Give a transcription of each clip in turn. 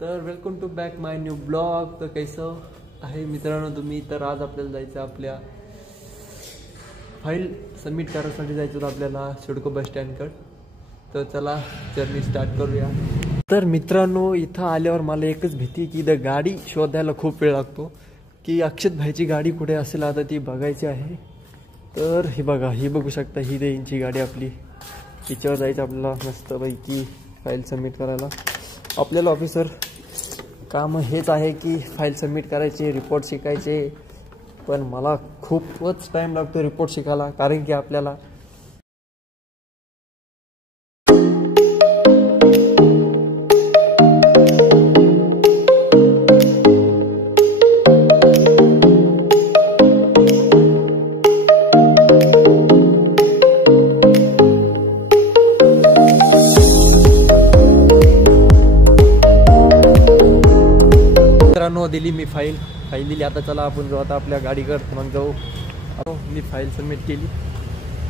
तर welcome to back my new blog. तर कैसं आहे मित्रांनो तुम्ही? तर आज आपल्याला जायचं आपल्या फाईल सबमिट करायसाठी जायचं होतं आपल्याला सिडको बस स्टँडकडं. तर चला जर्नी स्टार्ट करूया. तर मित्रांनो इथं आल्यावर मला एकच भीती की इथं गाडी शोधायला खूप वेळ लागतो की अक्षत भाईची गाडी कुठे असेल आता ती बघायची आहे. तर हे बघा, ही बघू शकता, ही देईंची गाडी आपली. तिच्यावर जायचं आपल्याला मस्तपैकी फाईल सबमिट करायला. आपल्याला ऑफिसर काम हेच आहे की फाईल सबमिट करायचे, रिपोर्ट शिकायचे. पण मला खूपच टाईम लागतो रिपोर्ट शिकायला, कारण की आपल्याला दिली मी फाईल दिली. आता चला आपण जाऊ आता आपल्या गाडीकडे, मग जाऊ. मी फाईल सबमिट केली,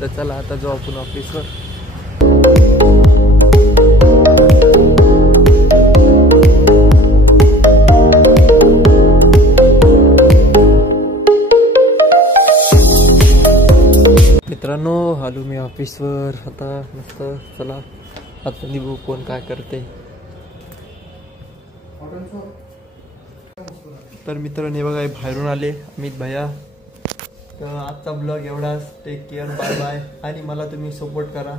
तर चला आता जाऊ आपण ऑफिसवर. मित्रांनो आलो मी ऑफिसवर. आता मस्त चला आता निघू, कोण काय करते. तर मित्रांनो बघा बाहेरून आले अमित भैया. तर आजचा ब्लॉग एवढाच. Take care, bye bye. आणि मला तुम्ही सपोर्ट करा.